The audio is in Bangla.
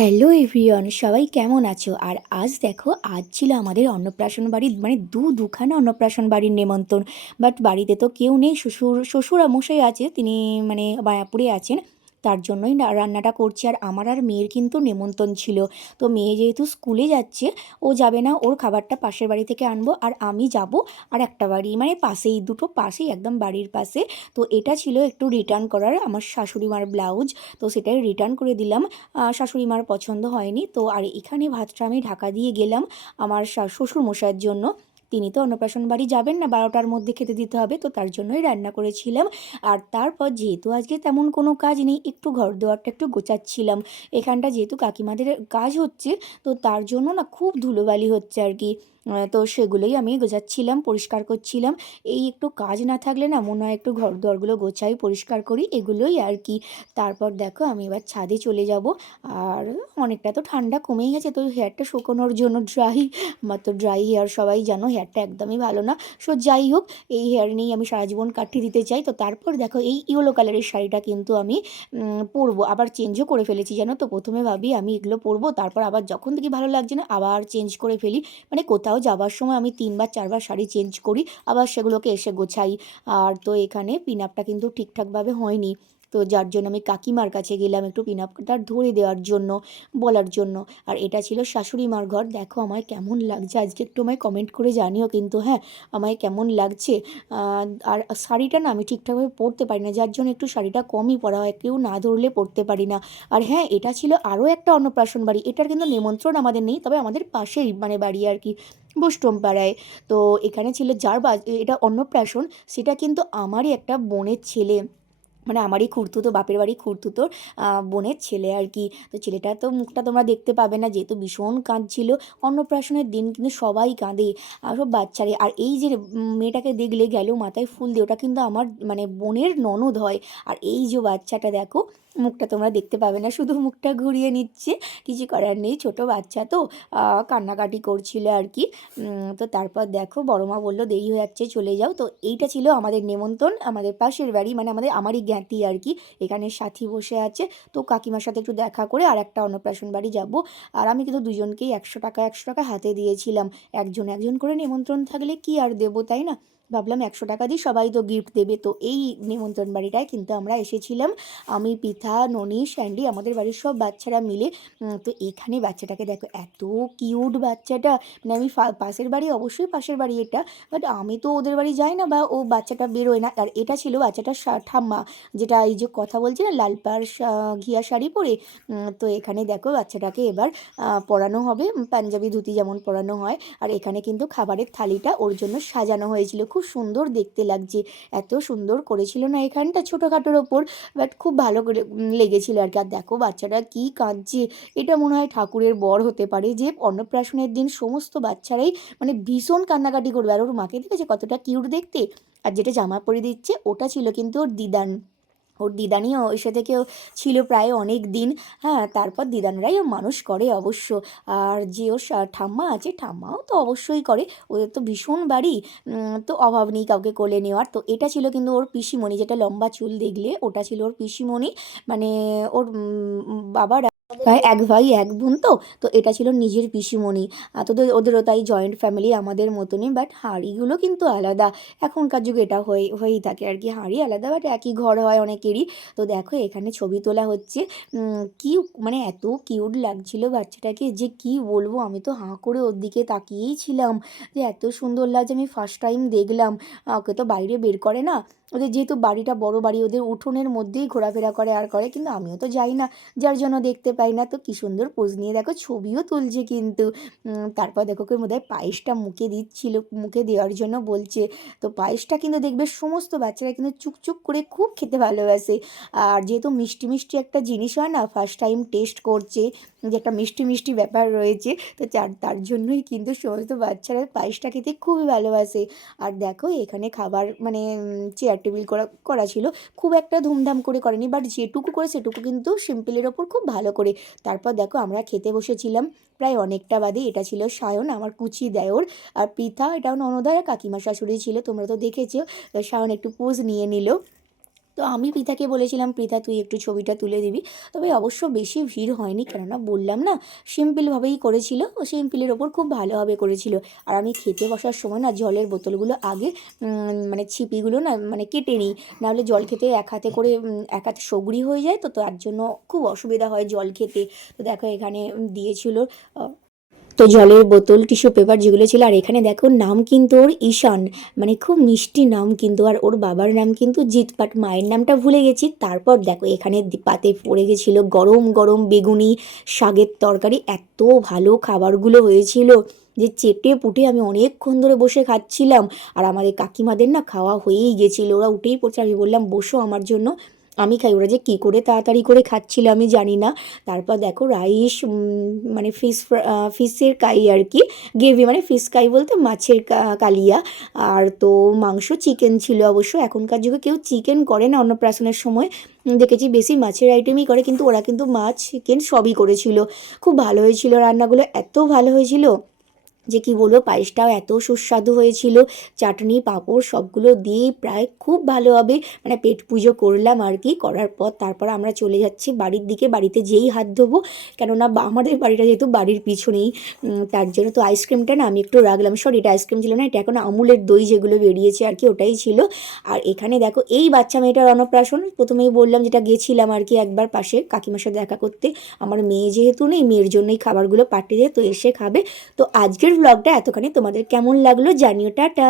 হ্যালো এভরিওয়ান, সবাই কেমন আছো? আর আজ দেখো, আজ ছিল আমাদের অন্নপ্রাশন বাড়ির মানে দুখানা অন্নপ্রাশন বাড়ির নেমন্তন্ন। বাট বাড়িতে তো কেউ নেই, শ্বশুর মশাই আছে, তিনি মানে মায়াপুরে আছেন। তার জন্যই রান্নাটা করছি। আর আমার আর মেয়ের কিন্তু নেমন্তন্ন ছিল। তো মেয়ে যেহেতু স্কুলে যাচ্ছে, ও যাবে না, ওর খাবারটা পাশের বাড়ি থেকে আনবো। আর আমি যাব আর একটা বাড়ি মানে পাশেই, দুটো পাশেই, একদম বাড়ির পাশে। তো এটা ছিল একটু রিটার্ন করার, আমার শাশুড়ি মার ব্লাউজ। তো সেটাই রিটার্ন করে দিলাম। শাশুড়ি মার পছন্দ হয়নি। তো আর এখানে ভাতটা আমি ঢাকা দিয়ে গেলাম আমার শ্বশুর মশাইয়ের জন্য। তিনি তো অন্নপ্রাশন বাড়ি যাবেন না, 12টার মধ্যে খেতে দিতে হবে, তো তার জন্যই রান্না করেছিলাম। আর তারপর যেহেতু আজকে তেমন কোনো কাজ নেই, একটু ঘর দুয়ারটা একটু গোছাচ্ছিলাম। এখানটা যেহেতু কাকিমাদের কাজ হচ্ছে, তো তার জন্য না খুব ধুলোবালি হচ্ছে আর কি। তো সেগুলোই আমি গোছাচ্ছিলাম, পরিষ্কার করছিলাম। এই একটু কাজ না থাকলে না মনে হয় একটু ঘর দুয়ারগুলো গোছাই, পরিষ্কার করি, এগুলোই আর কি। তারপর দেখো আমি এবার ছাদে চলে যাব। আর অনেকটা তো ঠান্ডা কমেই গেছে, তো হেয়ারটা শুকোনোর জন্য আমার তো ড্রাই হেয়ার, সবাই জানো হেয়ারটা একদমই ভালো না। সো যাই হোক, এই হেয়ার নিয়েই আমি সারা জীবন কাটিয়ে দিতে চাই। তো তারপর দেখো এই ইয়েলো কালারের শাড়িটা কিন্তু আমি পরবো, আবার চেঞ্জও করে ফেলেছি জানো তো। প্রথমে ভাবি আমি এগুলো পরবো, তারপর আবার যখন দেখি ভালো লাগছে না আবার চেঞ্জ করে ফেলি। মানে কোথাও যাওয়ার সময় আমি 3 বার 4 বার শাড়ি চেঞ্জ করি, আবার সেগুলোকে এসে গোছাই। আর তো এখানে পিন আপটা কিন্তু ঠিকঠাকভাবে হয়নি। তো যার জন্য আমি কাকিমার কাছে গেলাম একটু পিন আপটা ধরে দেওয়ার জন্য, বলার জন্য। আর এটা ছিল শাশুড়ি মার ঘর। দেখো আমায় কেমন লাগছে আজকে, একটু আমায় কমেন্ট করে জানিও কিন্তু, হ্যাঁ, আমায় কেমন লাগছে। আর শাড়িটা না আমি ঠিকঠাকভাবে পরতে পারি না, যার জন্য একটু শাড়িটা কমই পরা হয়, কেউ না ধরলে পরতে পারি না। আর হ্যাঁ, এটা ছিল আরও একটা অন্নপ্রাশন বাড়ি, এটার কিন্তু নিমন্ত্রণ আমাদের নেই, তবে আমাদের পাশেই মানে বাড়ি আর কি, বৈষ্ণব পাড়ায়। তো এখানে ছিল যার এটা অন্নপ্রাশন, সেটা কিন্তু আমারই একটা বোনের ছেলে, মানে আমারই খুড়তুতো, বাপের বাড়ি খুড়তুতোর বোনের ছেলে আর কি। তো ছেলেটা তো মুখটা তোমরা দেখতে পাবে না, যেহেতু ভীষণ কাঁদছিল। অন্নপ্রাশনের দিন কিন্তু সবাই কাঁদে, আর সব বাচ্চারে। আর এই যে মেয়েটাকে দেখলে গেল মাথায় ফুল দিয়ে, ওটা কিন্তু আমার মানে বোনের ননদ হয়। আর এই যে বাচ্চাটা দেখো, মুখটা তোমরা দেখতে পাবে না, শুধু মুখটা ঘুরিয়ে নিচ্ছে। কিছু করার নেই, ছোট বাচ্চা তো কান্নাকাটি করছিল আর কি। তো তারপর দেখো বড় মা বললো দেরি হয়ে যাচ্ছে চলে যাও। তো এইটা ছিল আমাদের নেমন্তন্ন, আমাদের পাশের বাড়ি, মানে আমারই জ্ঞাতি আর কি। এখানে সাথী বসে আছে। তো কাকিমার সাথে একটু দেখা করে আর একটা অন্নপ্রাশন বাড়ি যাব। আর আমি কিন্তু দুজনকেই 100 টাকা 100 টাকা হাতে দিয়েছিলাম। একজন একজন করে নিমন্ত্রণ থাকলে কি আর দেবো, তাই না? ভাবলাম 100 টাকা দিই, সবাই তো গিফট দেবে। তো এই নিমন্ত্রণ বাড়িটায় কিন্তু আমরা এসেছিলাম, আমি, পিঠা, ননি, স্যান্ডি, আমাদের বাড়ির সব বাচ্চারা মিলে। তো এখানে বাচ্চাটাকে দেখো, এত কিউট বাচ্চাটা। মানে আমি পাশের বাড়ি, অবশ্যই পাশের বাড়ি এটা, বাট আমি তো ওদের বাড়ি যাই না, বা ও বাচ্চাটা বেরোয় না। আর এটা ছিল বাচ্চাটার ঠাম্মা, যেটা এই যে কথা বলছি না, লাল পাড় ঘিয়া শাড়ি পরে। তো এখানে দেখো বাচ্চাটাকে এবার পরানো হবে, পাঞ্জাবি ধুতি যেমন পরানো হয়। আর এখানে কিন্তু খাবারের থালিটা ওর জন্য সাজানো হয়েছিল, খুব সুন্দর দেখতে লাগছে। এত সুন্দর করেছিল না এখানটা, ছোটোখাটোর ওপর, বাট খুব ভালো করে লেগেছিল আর কি। আর দেখো বাচ্চাটা কি কাঁদছে, এটা মনে হয় ঠাকুরের বর হতে পারে, যে অন্নপ্রাশনের দিন সমস্ত বাচ্চারাই মানে ভীষণ কান্নাকাটি করবে। আর ওর মাকে দেখেছে কতটা কিউট দেখতে। আর যেটা জামা পরে দিচ্ছে ওটা ছিল কিন্তু ওর দিদান, ওর দিদানিও ওর সাথে কেউ ছিল প্রায় অনেক দিন। হ্যাঁ, তারপর দিদানরাই ও মানুষ করে অবশ্য। আর যে ওর ঠাম্মা আছে, ঠাম্মাও তো অবশ্যই করে, ওদের তো ভীষণ বাড়ি। তো অভাব নেই কাউকে কোলে নেওয়ার। তো এটা ছিল কিন্তু ওর পিসিমণি, যেটা লম্বা চুল দেখলে ওটা ছিল ওর পিসিমণি। মানে ওর বাবার এক ভাই এক বোন তো। তো এটা ছিল নিজের পিসিমণি। ওদেরও তাই জয়েন্ট ফ্যামিলি আমাদের মতনই, বাট হাঁড়িগুলো কিন্তু আলাদা। এখনকার যুগে এটা হয়েই থাকে আর কি, হাঁড়ি আলাদা বাট একই ঘর হয় অনেকেরই। তো দেখো এখানে ছবি তোলা হচ্ছে। কি মানে এত কিউট লাগছিল বাচ্চাটাকে, যে কি বলবো, আমি তো হাঁ করে ওর দিকে তাকিয়েই ছিলাম, যে এত সুন্দর লাগছে। আমি ফার্স্ট টাইম দেখলাম। ওকে তো বাইরে বের করে না, ওদের যেহেতু বাড়িটা বড় বাড়ি, ওদের উঠোনের মধ্যেই ঘোরাফেরা করে আর করে, কিন্তু আমিও তো যাই না, যার জন্য দেখতে পাই না। তো কি সুন্দর পোজ নিয়ে দেখো ছবিও তুলছে কিন্তু। তারপর দেখো ওকে বোধহয় পায়েসটা মুখে দিচ্ছিল, মুখে দেওয়ার জন্য বলছে। তো পায়েসটা কিন্তু দেখবে সমস্ত বাচ্চারা কিন্তু চুকচুক করে খুব খেতে ভালোবাসে। আর যেহেতু মিষ্টি মিষ্টি একটা জিনিস হয় না, ফার্স্ট টাইম টেস্ট করছে, যে একটা মিষ্টি মিষ্টি ব্যাপার রয়েছে, তো তার জন্যই কিন্তু সমস্ত বাচ্চারা পায়েসটা খেতে খুবই ভালোবাসে। আর দেখো এখানে খাবার মানে চেয়ার টেবিল করা করা ছিল, খুব একটা ধুমধাম করে করেনি, বাট যেটুকু করে সেটুকু কিন্তু সিম্পলের ওপর খুব ভালো করে। তারপর দেখো আমরা খেতে বসেছিলাম প্রায় অনেকটা বাদে। এটা ছিল সায়ন, আমার কুচি দেওর। আর পৃথা, এটাও ননদ আর কাকিমা শাশুড়ি ছিল, তোমরা তো দেখেছো। সায়ন একটু পোজ নিয়ে নিল। তো তো আমি পৃথাকে বলেছিলাম, পৃথা তুই একটু ছবিটা তুলে দিবি। তবে অবশ্য বেশি ভিড় হয়নি, কেননা বললাম না সিম্পলভাবেই করেছিল, ও সিম্পলের ওপর খুব ভালোভাবে করেছিল। আর আমি খেতে বসার সময় না জলের বোতলগুলো আগে মানে ছিপিগুলো না মানে কেটে নিই, নাহলে জল খেতে এক হাতে করে এক হাতে সগড়ি হয়ে যায়, তো তার জন্য খুব অসুবিধা হয় জল খেতে। তো দেখো এখানে দিয়েছিল তো জলের বোতল, টিস্যু পেপার যেগুলো ছিল। আর এখানে দেখো নাম কিন্তু ওর ঈশান, মানে খুব মিষ্টি নাম কিন্তু। আর ওর বাবার নাম কিন্তু জিৎ, বাট মায়ের নামটা ভুলে গেছি। তারপর দেখো এখানে পাতে পড়ে গেছিল গরম গরম বেগুনি শাকের তরকারি, এত ভালো খাবারগুলো হয়েছিল যে চেটে পুটে আমি অনেকক্ষণ ধরে বসে খাচ্ছিলাম। আর আমাদের কাকিমাদের না খাওয়া হয়েই গেছিলো, ওরা উঠেই পড়ছে। আমি বললাম বসো আমার জন্য, আমি খাই। ওরা যে কী করে তাড়াতাড়ি করে খাচ্ছিল আমি জানি না। তারপর দেখো রাইস, মানে ফিশের কাই আর কি, গ্রেভি, মানে ফিশ কাই বলতে মাছের কালিয়া। আর তো মাংস, চিকেন ছিল অবশ্য। এখনকার যুগে কেউ চিকেন করে না অন্নপ্রাশনের সময়, দেখেছি বেশি মাছের আইটেমই করে, কিন্তু ওরা কিন্তু মাছ চিকেন সবই করেছিল। খুব ভালো হয়েছিল রান্নাগুলো, এত ভালো হয়েছিল যে কি বলবো। পায়েসটাও এত সুস্বাদু হয়েছিল, চাটনি পাঁপড় সবগুলো দিয়েই প্রায় খুব ভালোভাবে মানে পেট পুজো করলাম আর কি। করার পর তারপর আমরা চলে যাচ্ছি বাড়ির দিকে। বাড়িতে যেই হাত ধোবো, কেননা আমাদের বাড়িটা যেহেতু বাড়ির পিছনেই, তার জন্য তো আইসক্রিমটা না আমি একটু রাখলাম। সরি, এটা আইসক্রিম ছিল না, এটা এখন আমুলের দই যেগুলো বেরিয়েছে আর কি, ওটাই ছিল। আর এখানে দেখো এই বাচ্চা মেয়েটার অন্নপ্রাশন, প্রথমেই বললাম যেটা গেছিলাম আর কি একবার পাশে কাকিমার সাথে দেখা করতে। আমার মেয়ে যেহেতু নেই, মেয়ের জন্যই খাবারগুলো পাঠিয়ে দিয়ে, তো এসে খাবে। তো আজকের ব্লগটা এতখানি, তোমাদের কেমন লাগলো জানিও। টাটা।